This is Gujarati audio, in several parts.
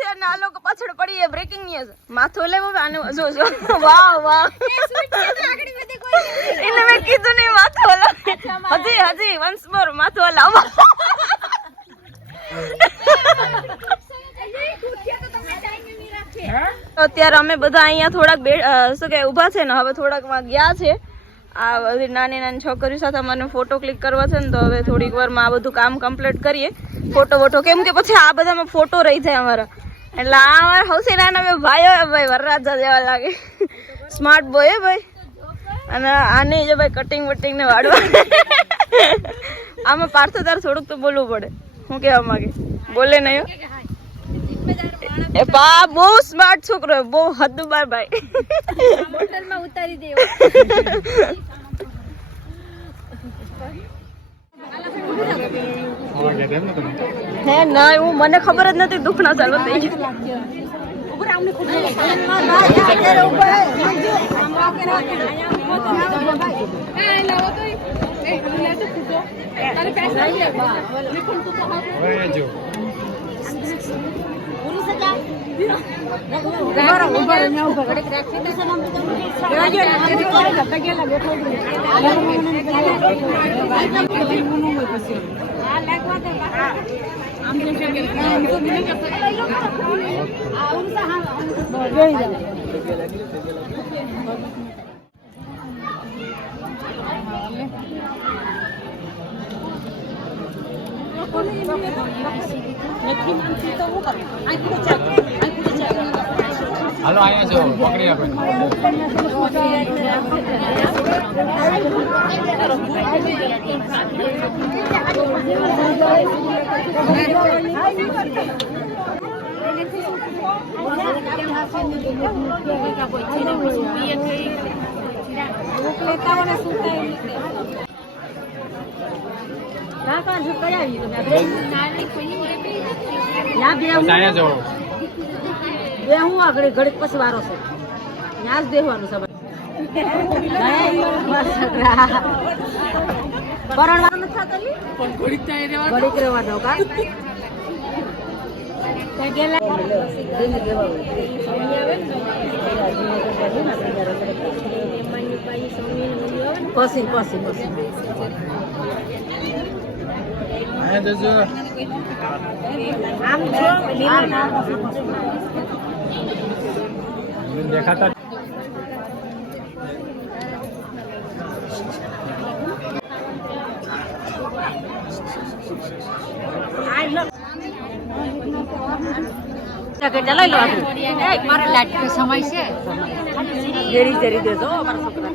છે અને આ લોકો પાછળ પડી બ્રેકિંગ ન્યૂઝ માથું લે આને જો જો વાહ વાહ એને મેં કીધું નહીં માથું હજી વન્સ મોર માથું હલાવો અત્યારે અમે બધા અહીંયા થોડાક શું કે ઊભા છે ને હવે થોડાક માં ગયા છે આ બધી નાની નાની છોકરીઓ સાથે મને ફોટો ક્લિક કરવા છે ને તો હવે થોડીક વારમાં આ બધું કામ કમ્પ્લીટ કરીએ ફોટો કેમ કે પછી આ બધામાં ફોટો રહી જાય અમારા એટલે આ અમારા સૌથી નાના બે ભાઈઓ ભાઈ વરરાજા જેવા લાગે સ્માર્ટ બોય ભાઈ અને આને જે ભાઈ કટિંગ વટિંગ ને વાળવા આમાં પાર્થો તાર થોડુંક તો બોલવું પડે હું કહેવા માંગે બોલે નહીં એ બા બહુ સ્માર્ટ છોકરો બહુ હદબાર ભાઈ બોટલમાં ઉતારી દેવો હે ના હું મને ખબર જ નથી દુખના ચાલુ થઈ ગયું હાલો આયા જો પકડી રાખો આયા જો હું આગળ ઘડીક પછી વારો છે ત્યાં જ દેવાનું છે પરણવાનું નથી થતું પણ ઘડીક રહેવા દો કા પછી દેખાતા ચલાવી લો મારા લાટ સમય છે જરી દેજો અમારા છોકરા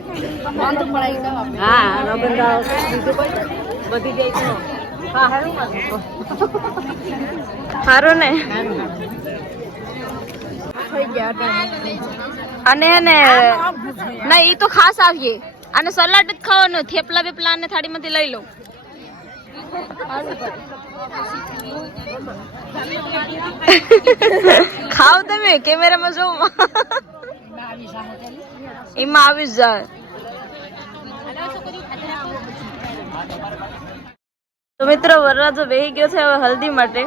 બંધ પડાઈ દો હા રબંધા બીજું બધી જાય તો હા સારું ને અને હે ને ના ઈ તો ખાસ આવીએ અને સલાડ જ ખાવાનું થેપલા બેપલા ને થાળીમાંથી લઈ લો ખાવ તમે કેમેરામાં જો એમાં આવી જ જાય તો મિત્રો વરરાજો બેહી ગયો છે હવે હલ્દી માટે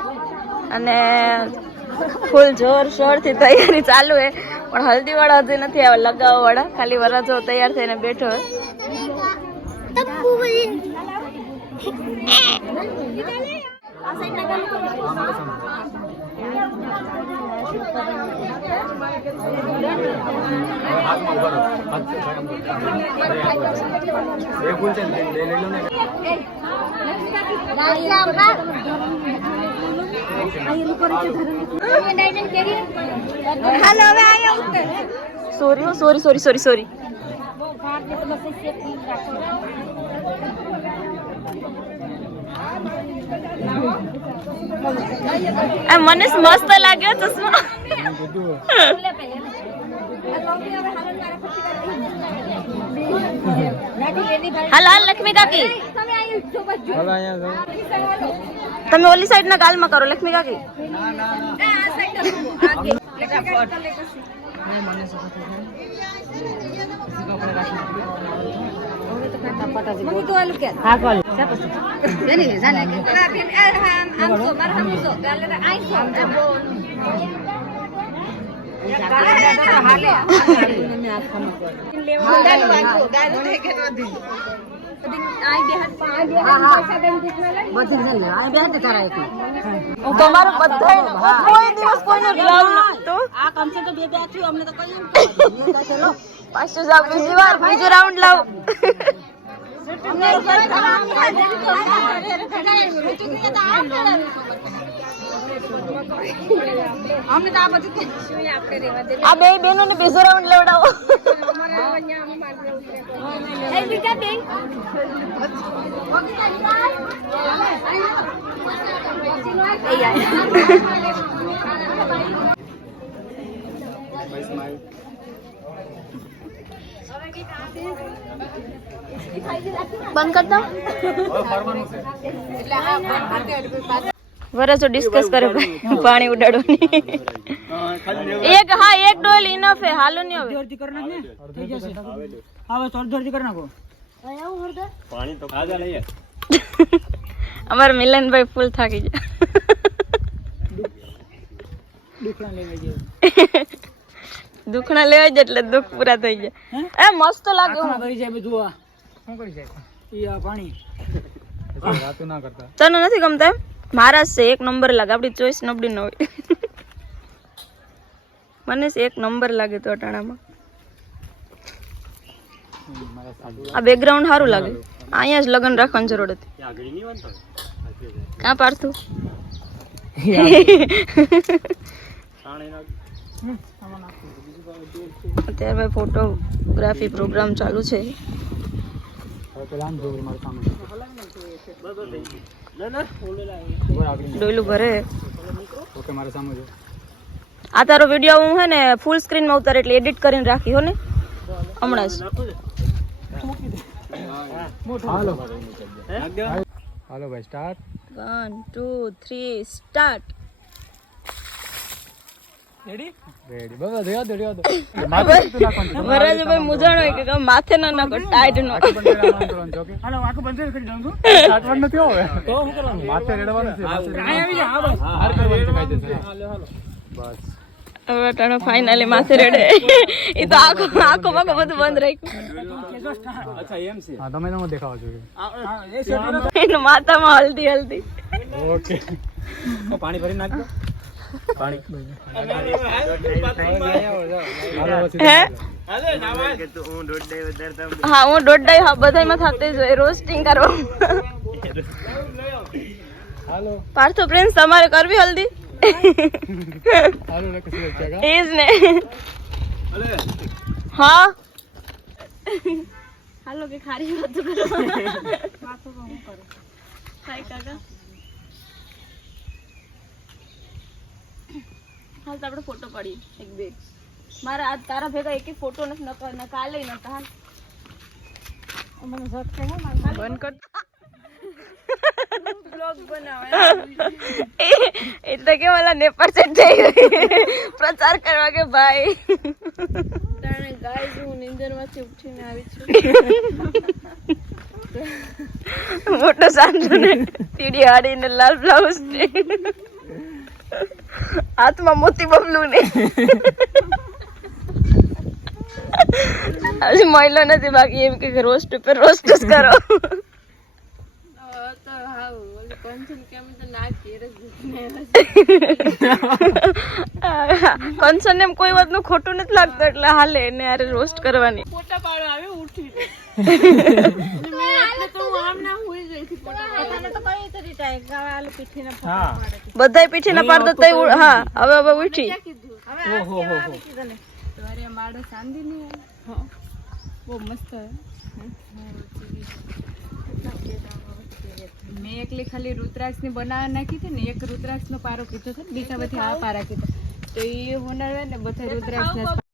અને ફૂલ જોર શોર થી તૈયારી ચાલુ હે પણ હલ્દી વાળા હજી નથી આવે લગાવવા વાળા ખાલી વરરાજો તૈયાર થઈને બેઠો હે સોરી મને મસ્ત લાગ્યો ચશ્મા હાલ લક્ષ્મી કાકી તમે ઓલી સાઈડ ના ગાલમાં કરો લક્ષ્મી કાકી હા કોલ બેની જાને કે તમારું બધાયને કોઈ દિવસ કોઈનો લાવ નતો આ કમસે તો બે થયું અમને તો કઈ પાછું જાવ બીજી વાર બીજો રાઉન્ડ લાવ આ બે બેનો ને બીજો રાઉન્ડ લેવડાવો બંધ કરતા વરસો ડિસ્કસ કરે ભાઈ પાણી ઉડાડવાની એક હા એક ડોલ ઇનફ હે હાલો ને હવે અડધી કરી નાખ ને થઈ જશે હવે અડધી કરી નાખો પાણી તો ખાજા લઈએ અમાર મિલનભાઈ ફૂલ થાકી ગયા દુખણા લેવા જઈએ દુખણા લેવા જ એટલે દુખ પૂરા થઈ જાય એ મસ્ત લાગે આખા ભરી જાય બધું આ શું કરી જાય ઈ આ પાણી રાતું ના કરતા તને નથી ગમતા એમ મારા છે એક નંબર લાગે આપડી ચોઈસ નબળી ન હોય મને એક નંબર લાગે તો અટાણામાં આ બેકગ્રાઉન્ડ સારું લાગે અહીંયા જ લગન રાખવાની જરૂર હતી ક્યાં પાડતું અત્યારે ભાઈ ફોટોગ્રાફી પ્રોગ્રામ ચાલુ છે ડોયલું ભરે ઓકે મારે સામે જો આ તારો વિડીયો હું હે ને ફૂલ સ્ક્રીનમાં ઉતારે એટલે એડિટ કરીને રાખી હો ને હમણાં જ હાલો હાલો ભાઈ સ્ટાર્ટ 1 2 3 સ્ટાર્ટ રેડી બાબા દેવા દો માથે તું નાખવાનું વરાજભાઈ મુજાણો હોય કે માથે ના નાખો ટાઈટ નો આખું બંધ કરવાનું જોકે હાલો આખું બંધ કરી દઉં છું સ્ટાર્ટ નથી હવે તો શું કરવાનું માથે રેડવાનું છે અહીં આવી જા હા બસ હાર કરવાનું છે કાઈ દેશે બસ હવે ટાણો ફાઇનલી માથે રેડે એ તો આખો આખો પાકો બધું બંધ રાખ્યું અચ્છા એમ છે હા તમે ન દેખાવા જોઈએ એનું માથામાં હલ્દી હલ્દી ઓકે પાણી ભરી નાખ દો પાણી હે હા હું દોઢ હા બધામાં થતી જ હોય રોસ્ટિંગ કરવા હાલો પાર્થો પ્રિન્સ તમારે કરવી હલ્દી હાલો લખી સિલેક્ટ ક્યાં એ જ ને હા હાલો કે ખારી વાતો કરો હાય કાકા હાલ તો આપણે ફોટો પાડીએ એક બે મારા આજ તારા ભેગા એક ફોટો નથી ન કાલે નતા હાલ બંધ કર બ્લોગ બનાવે એટલે કે વાલા નેપાળ સેટ થઈ પ્રચાર કરવા કે ભાઈ તાણે ગાઈસ હું નીંદરમાંથી ઉઠીને આવી છું મોટો સાંજો ને ટીડી હાડીને લાલ બ્લાઉઝ ને હાથમાં મોતી બબલું ને હજી મહિલો નથી બાકી એમ કે રોસ્ટ ઉપર રોસ્ટ જ કરો કન્સર્ન એમ કોઈ વાતનું ખોટું નથી લાગતું એટલે હાલે એને આરે રોસ્ટ કરવાની ફોટા પાડવા આવે ઉઠી બધાય પીઠી ના પાડતો તો હા હવે હવે ઉઠી મેં એકલી ખાલી રુદ્રાક્ષ ની બનાવવા નાખી હતી ને એક રુદ્રાક્ષ નો પારો કીધો હતો બીજા બધી આ પારા કીધા તો એ હોનાર ને બધા રુદ્રાક્ષ